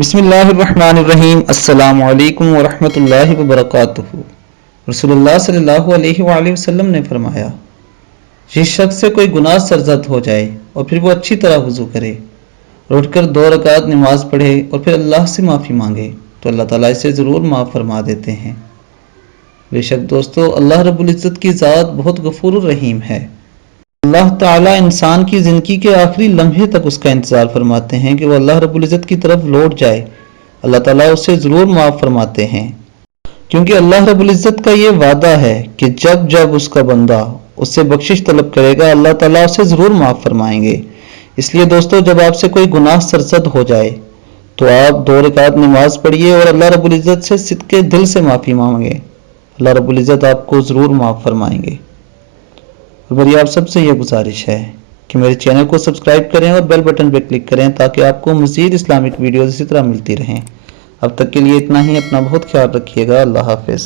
بسم اللہ الرحمن الرحیم۔ السلام علیکم ورحمۃ اللہ وبرکاتہ۔ رسول اللہ صلی اللہ علیہ وآلہ وسلم نے فرمایا، جس شخص سے کوئی گناہ سرزد ہو جائے اور پھر وہ اچھی طرح وضو کرے اور اٹھ کر 2 رکعت نماز پڑھے اور پھر اللہ سے معافی مانگے تو اللہ تعالیٰ اسے ضرور معاف فرما دیتے ہیں۔ بے شک دوستو، اللہ رب العزت کی ذات بہت غفور الرحیم ہے۔ اللہ تعالیٰ انسان کی زندگی کے آخری لمحے تک اس کا انتظار فرماتے ہیں کہ وہ اللہ رب العزت کی طرف لوٹ جائے۔ اللہ تعالیٰ اسے ضرور معاف فرماتے ہیں، کیونکہ اللہ رب العزت کا یہ وعدہ ہے کہ جب اس کا بندہ اس سے بخشش طلب کرے گا اللہ تعالیٰ اسے ضرور معاف فرمائیں گے۔ اس لیے دوستو، جب آپ سے کوئی گناہ سرزد ہو جائے تو آپ 2 رکعت نماز پڑھیے اور اللہ رب العزت سے صدقے دل سے معافی مانگیں۔ اللہ رب العزت آپ کو ضرور معاف فرمائیں گے۔ اور میری آپ سب سے یہ گزارش ہے کہ میرے چینل کو سبسکرائب کریں اور بیل بٹن پہ کلک کریں تاکہ آپ کو مزید اسلامک ویڈیوز اسی طرح ملتی رہیں۔ اب تک کے لیے اتنا ہی، اپنا بہت خیال رکھیے گا۔ اللہ حافظ۔